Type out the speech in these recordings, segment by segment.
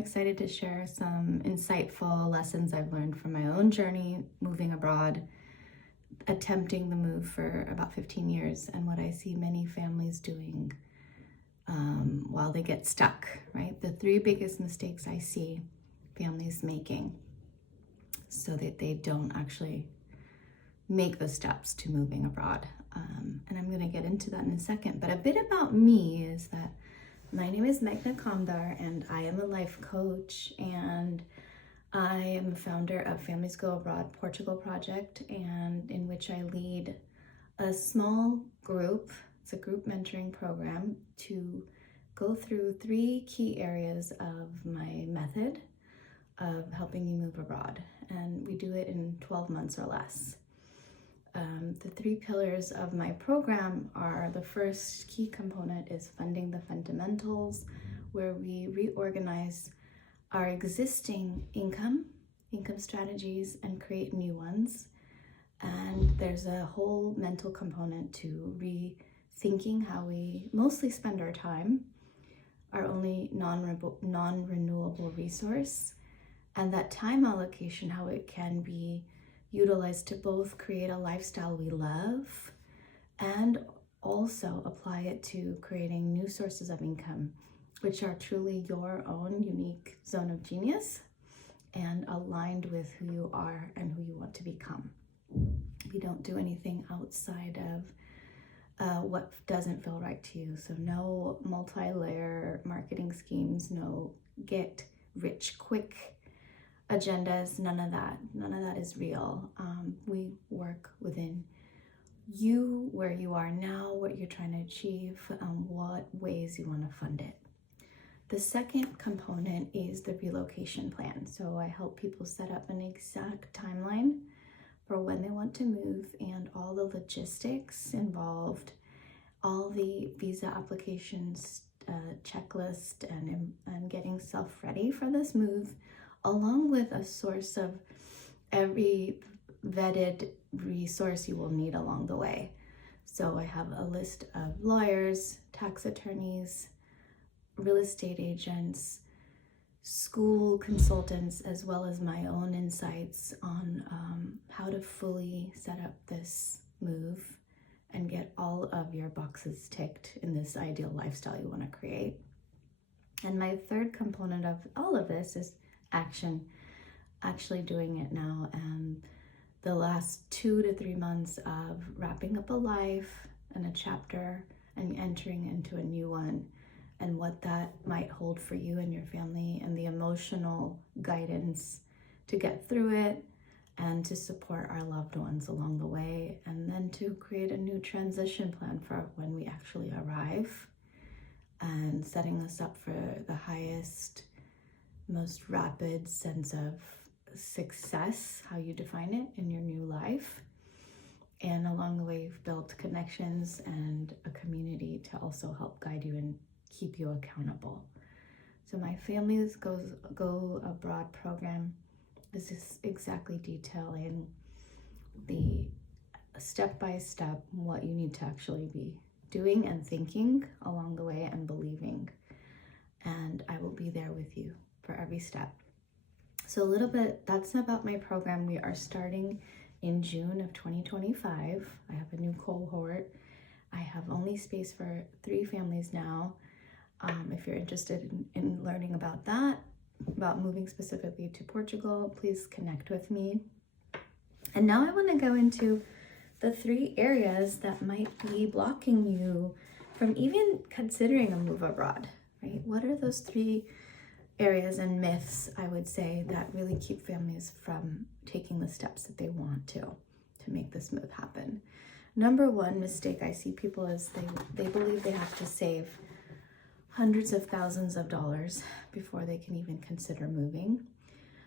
excited to share some insightful lessons I've learned from my own journey moving abroad, attempting the move for about 15 years, and what I see many families doing while they get stuck, right? The three biggest mistakes I see families making so that they don't actually make the steps to moving abroad. And I'm going to get into that in a second. But a bit about me is that my name is Meghana, and I am a life coach, and I am a founder of Families Go Abroad Portugal project, and in which I lead a small group. It's a group mentoring program to go through 3 key areas of my method of helping you move abroad. And we do it in 12 months or less. The 3 pillars of my program are, the first key component is funding the fundamentals, where we reorganize our existing income strategies and create new ones. And there's a whole mental component to rethinking how we mostly spend our time, our only non-renewable resource, and that time allocation, how it can be utilized to both create a lifestyle we love and also apply it to creating new sources of income, which are truly your own unique zone of genius and aligned with who you are and who you want to become. We don't do anything outside of what doesn't feel right to you. So no multi-layer marketing schemes, no get rich quick agendas, none of that is real. We work within you, where you are now, what you're trying to achieve, what ways you want to fund it. The second component is the relocation plan. So I help people set up an exact timeline for when they want to move and all the logistics involved, all the visa applications, checklist, and getting self ready for this move, along with a source of every vetted resource you will need along the way. So I have a list of lawyers, tax attorneys, real estate agents, school consultants, as well as my own insights on how to fully set up this move and get all of your boxes ticked in this ideal lifestyle you want to create. And my third component of all of this is action, actually doing it now, and the last 2 to 3 months of wrapping up a life and a chapter and entering into a new one, and what that might hold for you and your family, and the emotional guidance to get through it and to support our loved ones along the way, and then to create a new transition plan for when we actually arrive, and setting us up for the highest, most rapid sense of success, how you define it, in your new life. And along the way, you've built connections and a community to also help guide you and keep you accountable. So my Families Go Abroad program is just exactly detailing the step-by-step what you need to actually be doing and thinking along the way and believing. And I will be there with you for every step. So a little bit, that's about my program. We are starting in June of 2025. I have a new cohort. I have only space for 3 families now. If you're interested in learning about that, about moving specifically to Portugal, please connect with me. And now I want to go into the 3 areas that might be blocking you from even considering a move abroad, right? What are those 3 areas and myths, I would say, that really keep families from taking the steps that they want to make this move happen? Number 1 mistake I see people is they believe they have to save hundreds of thousands of dollars before they can even consider moving.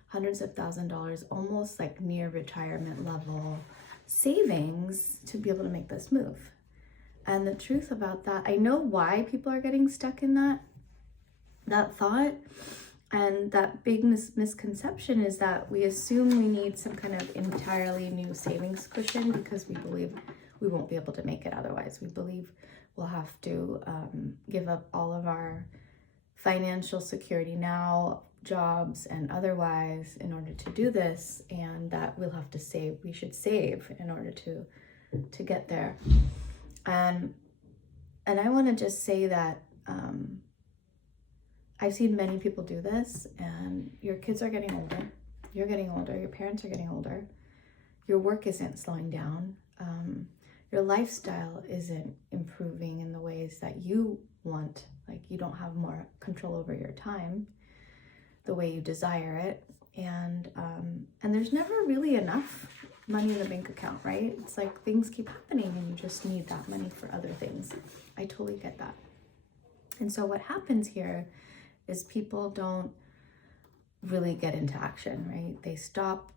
Hundreds of $1,000s, almost like near retirement level savings to be able to make this move. And the truth about that, I know why people are getting stuck in that thought. And that big misconception is that we assume we need some kind of entirely new savings cushion because we believe we won't be able to make it otherwise. We believe we'll have to give up all of our financial security now, jobs and otherwise, in order to do this, and that we'll have to save, we should save in order to get there. And I want to just say that I've seen many people do this, and your kids are getting older, you're getting older, your parents are getting older, your work isn't slowing down, your lifestyle isn't improving in the ways that you want. Like, you don't have more control over your time the way you desire it, and there's never really enough money in the bank account, right? It's like things keep happening and you just need that money for other things. I totally get that. And so what happens here is people don't really get into action, right? They stop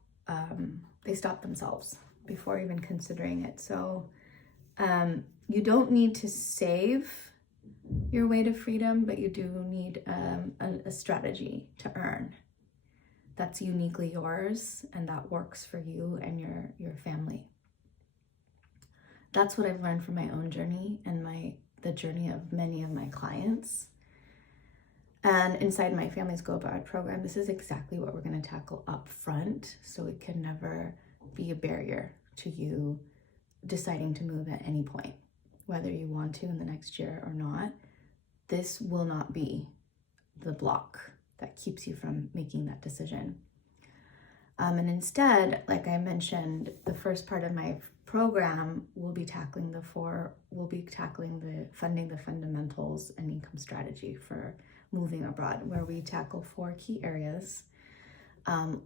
themselves before even considering it. So you don't need to save your way to freedom, but you do need a strategy to earn that's uniquely yours and that works for you and your family. That's what I've learned from my own journey and the journey of many of my clients. And inside my Family's Go Abroad program, this is exactly what we're going to tackle up front, so it can never be a barrier to you deciding to move at any point, whether you want to in the next year or not. This will not be the block that keeps you from making that decision. And instead, like I mentioned, the first part of my program will be tackling funding the fundamentals and income strategy for moving abroad, where we tackle 4 key areas,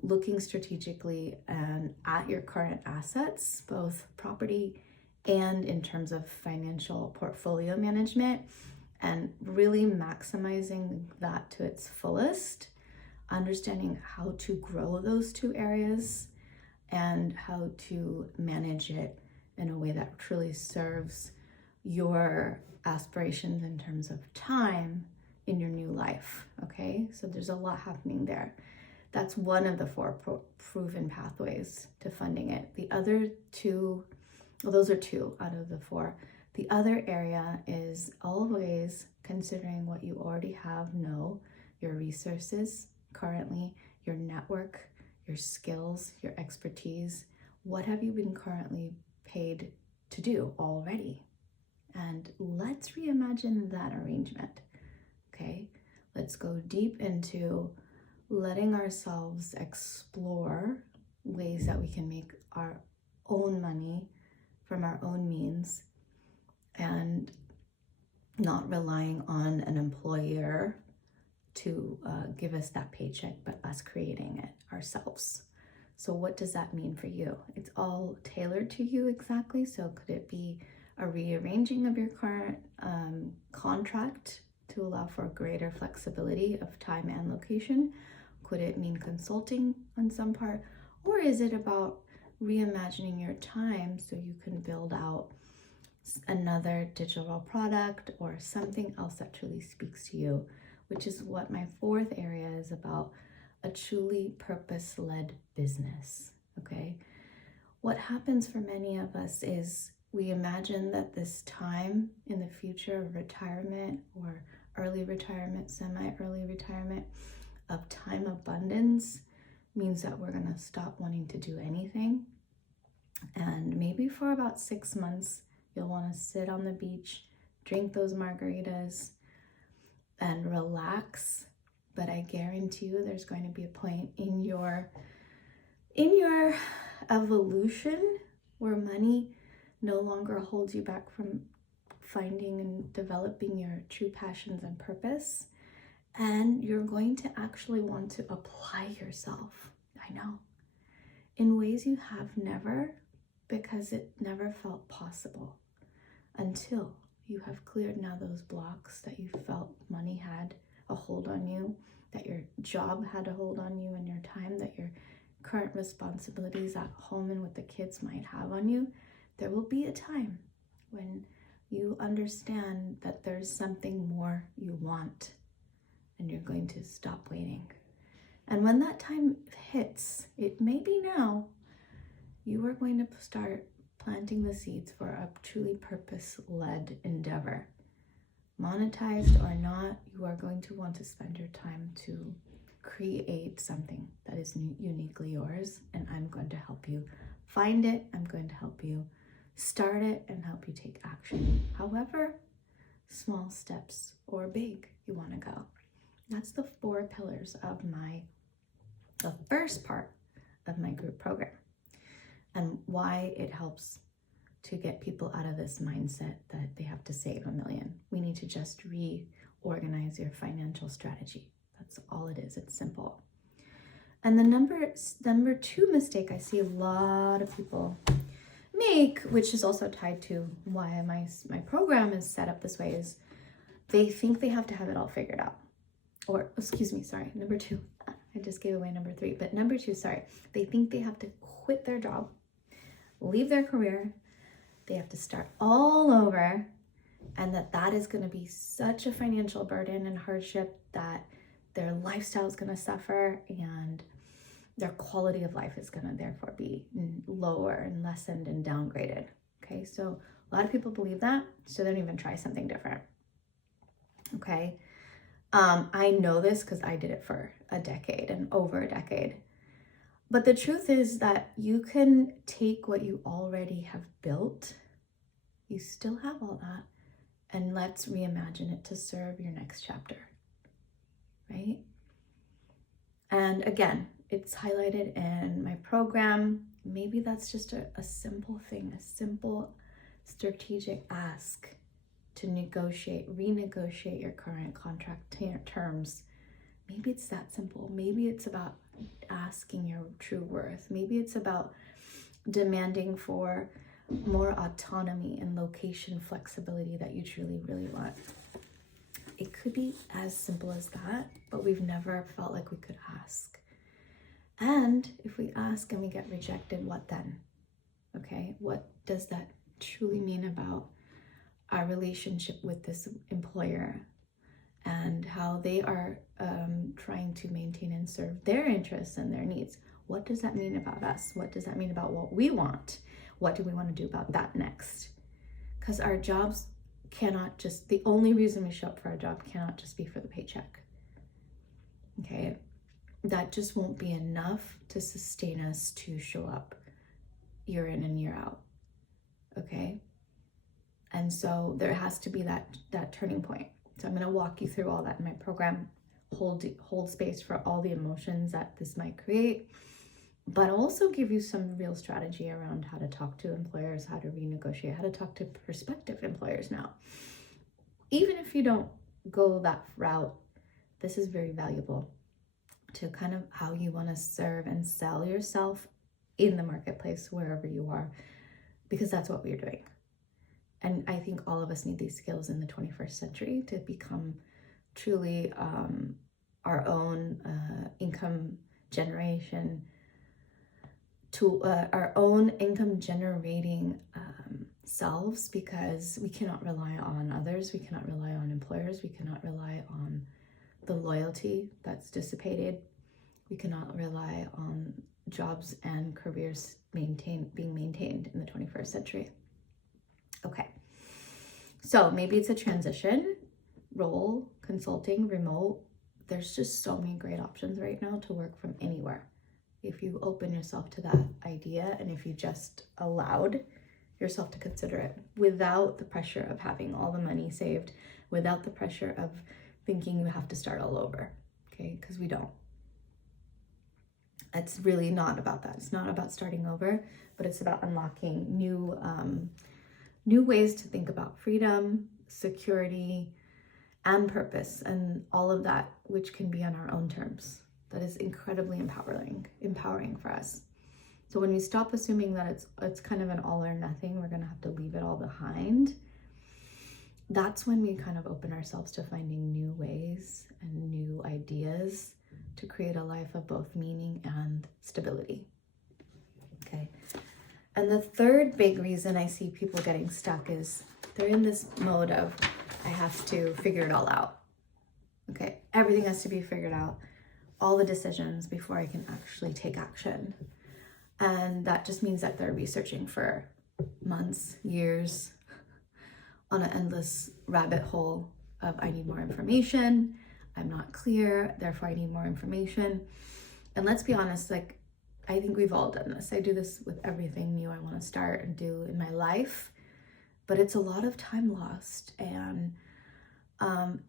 looking strategically and at your current assets, both property and in terms of financial portfolio management, and really maximizing that to its fullest, understanding how to grow those 2 areas and how to manage it in a way that truly serves your aspirations in terms of time in your new life, okay? So there's a lot happening there. That's one of the 4 proven pathways to funding it. The other 2, well, those are 2 out of the 4. The other area is always considering what you already have, your resources currently, your network, your skills, your expertise. What have you been currently paid to do already? And let's reimagine that arrangement, okay? Let's go deep into letting ourselves explore ways that we can make our own money from our own means and not relying on an employer to give us that paycheck, but us creating it ourselves. So what does that mean for you? It's all tailored to you exactly. So could it be a rearranging of your current contract to allow for greater flexibility of time and location? Could it mean consulting on some part? Or is it about reimagining your time so you can build out another digital product or something else that truly speaks to you, which is what my 4th area is about, a truly purpose-led business, okay? What happens for many of us is we imagine that this time in the future of retirement or early retirement, semi-early retirement, of time abundance means that we're gonna stop wanting to do anything. And maybe for about 6 months, you'll wanna sit on the beach, drink those margaritas, and relax. But I guarantee you there's going to be a point in your evolution where money no longer holds you back from finding and developing your true passions and purpose. And you're going to actually want to apply yourself, I know, in ways you have never, because it never felt possible until you have cleared now those blocks that you felt money had a hold on you, that your job had a hold on you, and your time, that your current responsibilities at home and with the kids might have on you. There will be a time when you understand that there's something more you want, and you're going to stop waiting. And when that time hits, it may be now, you are going to start planting the seeds for a truly purpose-led endeavor, monetized or not, you are going to want to spend your time to create something that is uniquely yours, and I'm going to help you find it. I'm going to help you start it and help you take action, however small steps or big you want to go. That's the 4 pillars of the first part of my group program, and why it helps to get people out of this mindset that they have to save $1 million. We need to just reorganize your financial strategy. That's all it is. It's simple. And the number 2 mistake I see a lot of people make, which is also tied to why my program is set up this way, is they think they have to have it all figured out. Or, excuse me, sorry, number 2. I just gave away number 3, but number 2, sorry. They think they have to quit their job, leave their career, they have to start all over, and that is going to be such a financial burden and hardship that their lifestyle is going to suffer and their quality of life is going to therefore be lower and lessened and downgraded. Okay, so a lot of people believe that, so they don't even try something different. Okay, I know this because I did it for a decade and over a decade. But the truth is that you can take what you already have built, you still have all that, and let's reimagine it to serve your next chapter, right? And again, it's highlighted in my program. Maybe that's just a simple thing, a simple strategic ask to renegotiate your current contract terms. Maybe it's that simple. Maybe it's about asking your true worth. Maybe it's about demanding for more autonomy and location flexibility that you truly, really want. It could be as simple as that, but we've never felt like we could ask. And if we ask and we get rejected, what then? Okay, what does that truly mean about our relationship with this employer and how they are trying to maintain and serve their interests and their needs? What does that mean about us? What does that mean about what we want? What do we want to do about that next? Because our jobs cannot just, the only reason we show up for our job cannot just be for the paycheck. Okay, that just won't be enough to sustain us to show up year in and year out. Okay, and so there has to be that turning point. So I'm going to walk you through all that in my program, hold space for all the emotions that this might create, but also give you some real strategy around how to talk to employers, how to renegotiate, how to talk to prospective employers now. Even if you don't go that route, this is very valuable to kind of how you want to serve and sell yourself in the marketplace, wherever you are, because that's what we're doing. And I think all of us need these skills in the 21st century to become truly our own income generation, our own income generating selves, because we cannot rely on others, we cannot rely on employers, we cannot rely on the loyalty that's dissipated, we cannot rely on jobs and careers being maintained in the 21st century. Okay, so maybe it's a transition role, consulting, remote. There's just so many great options right now to work from anywhere. If you open yourself to that idea, and if you just allowed yourself to consider it without the pressure of having all the money saved, without the pressure of thinking you have to start all over, okay? Because we don't. It's really not about that. It's not about starting over, but it's about unlocking new ways to think about freedom, security, and purpose, and all of that, which can be on our own terms. That is incredibly empowering for us. So when we stop assuming that it's kind of an all or nothing, we're going to have to leave it all behind, that's when we kind of open ourselves to finding new ways and new ideas to create a life of both meaning and stability. Okay. And the third big reason I see people getting stuck is they're in this mode of, I have to figure it all out. Okay, everything has to be figured out, all the decisions before I can actually take action. And that just means that they're researching for months, years, on an endless rabbit hole of I need more information, I'm not clear, therefore I need more information. And let's be honest, like, I think we've all done this. I do this with everything new I want to start and do in my life, but it's a lot of time lost, and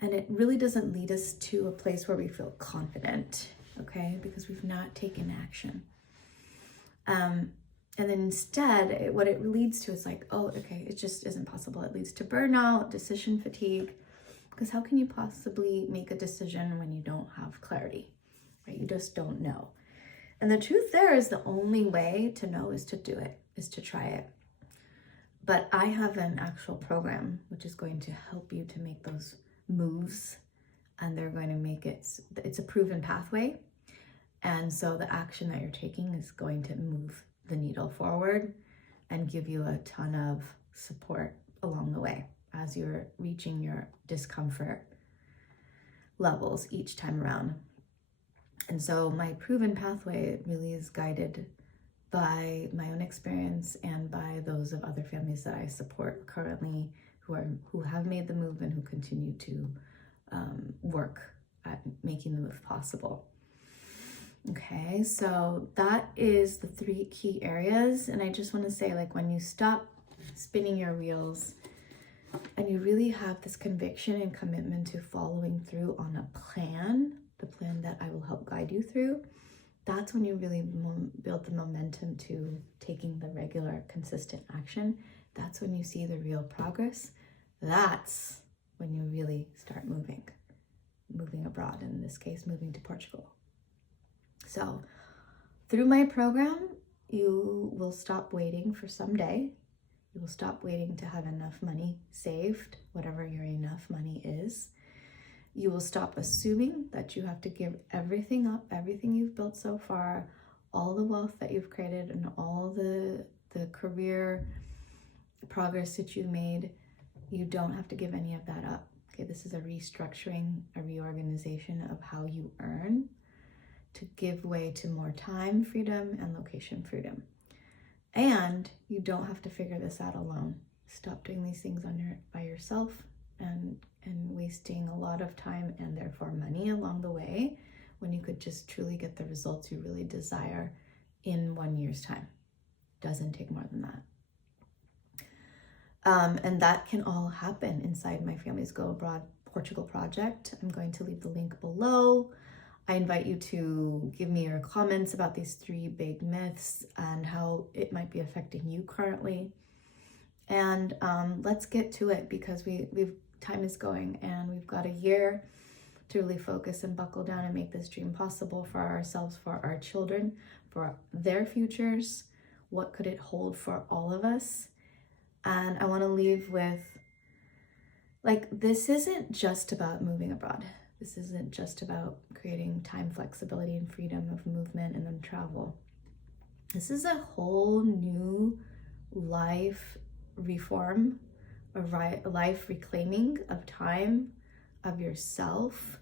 it really doesn't lead us to a place where we feel confident, okay? Because we've not taken action. And then instead, what it leads to is like, oh, okay, it just isn't possible. It leads to burnout, decision fatigue, because how can you possibly make a decision when you don't have clarity, right? You just don't know. And the truth there is the only way to know is to do it, is to try it. But I have an actual program which is going to help you to make those moves, and they're going to make it's a proven pathway. And so the action that you're taking is going to move the needle forward and give you a ton of support along the way as you're reaching your discomfort levels each time around. And so my proven pathway really is guided by my own experience and by those of other families that I support currently who have made the move and who continue to work at making the move possible. Okay, so that is the 3 key areas. And I just want to say, like, when you stop spinning your wheels and you really have this conviction and commitment to following through on a plan, the plan that I will help guide you through, that's when you really build the momentum to taking the regular, consistent action. That's when you see the real progress. That's when you really start moving abroad, in this case, moving to Portugal. So through my program, you will stop waiting for someday. You will stop waiting to have enough money saved, whatever your enough money is. You will stop assuming that you have to give everything up, everything you've built so far, all the wealth that you've created and all the career progress that you've made. You don't have to give any of that up. Okay, this is a restructuring, a reorganization of how you earn to give way to more time freedom and location freedom. And you don't have to figure this out alone. Stop doing these things by yourself and wasting a lot of time and therefore money along the way, when you could just truly get the results you really desire in 1 year's time. Doesn't take more than that. And that can all happen inside my Families Go Abroad Portugal project. I'm going to leave the link below. I invite you to give me your comments about these 3 big myths and how it might be affecting you currently. And let's get to it, because time is going and we've got a year to really focus and buckle down and make this dream possible for ourselves, for our children, for their futures. What could it hold for all of us? And I want to leave with, like, this isn't just about moving abroad. This isn't just about creating time flexibility and freedom of movement and then travel. This is a whole new life reform, a life reclaiming of time, of yourself,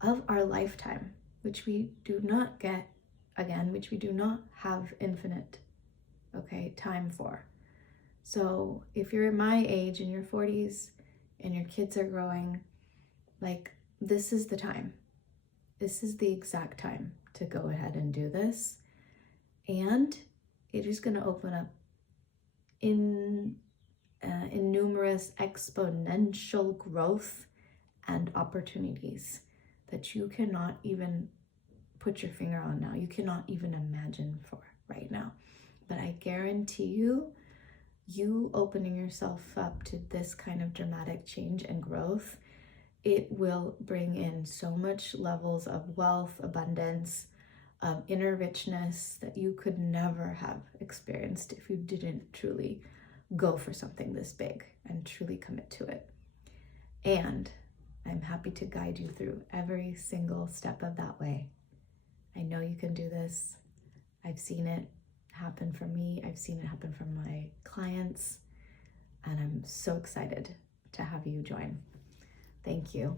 of our lifetime, which we do not get again, which we do not have infinite, time for. So if you're my age, in your 40s, and your kids are growing, like, this is the time. This is the exact time to go ahead and do this. And it is going to open up in numerous exponential growth and opportunities that you cannot even put your finger on now. You cannot even imagine for right now. But I guarantee you opening yourself up to this kind of dramatic change and growth, it will bring in so much levels of wealth, abundance, inner richness that you could never have experienced if you didn't truly go for something this big and truly commit to it. And I'm happy to guide you through every single step of that way. I know you can do this. I've seen it happen for me. I've seen it happen for my clients, and I'm so excited to have you join. Thank you.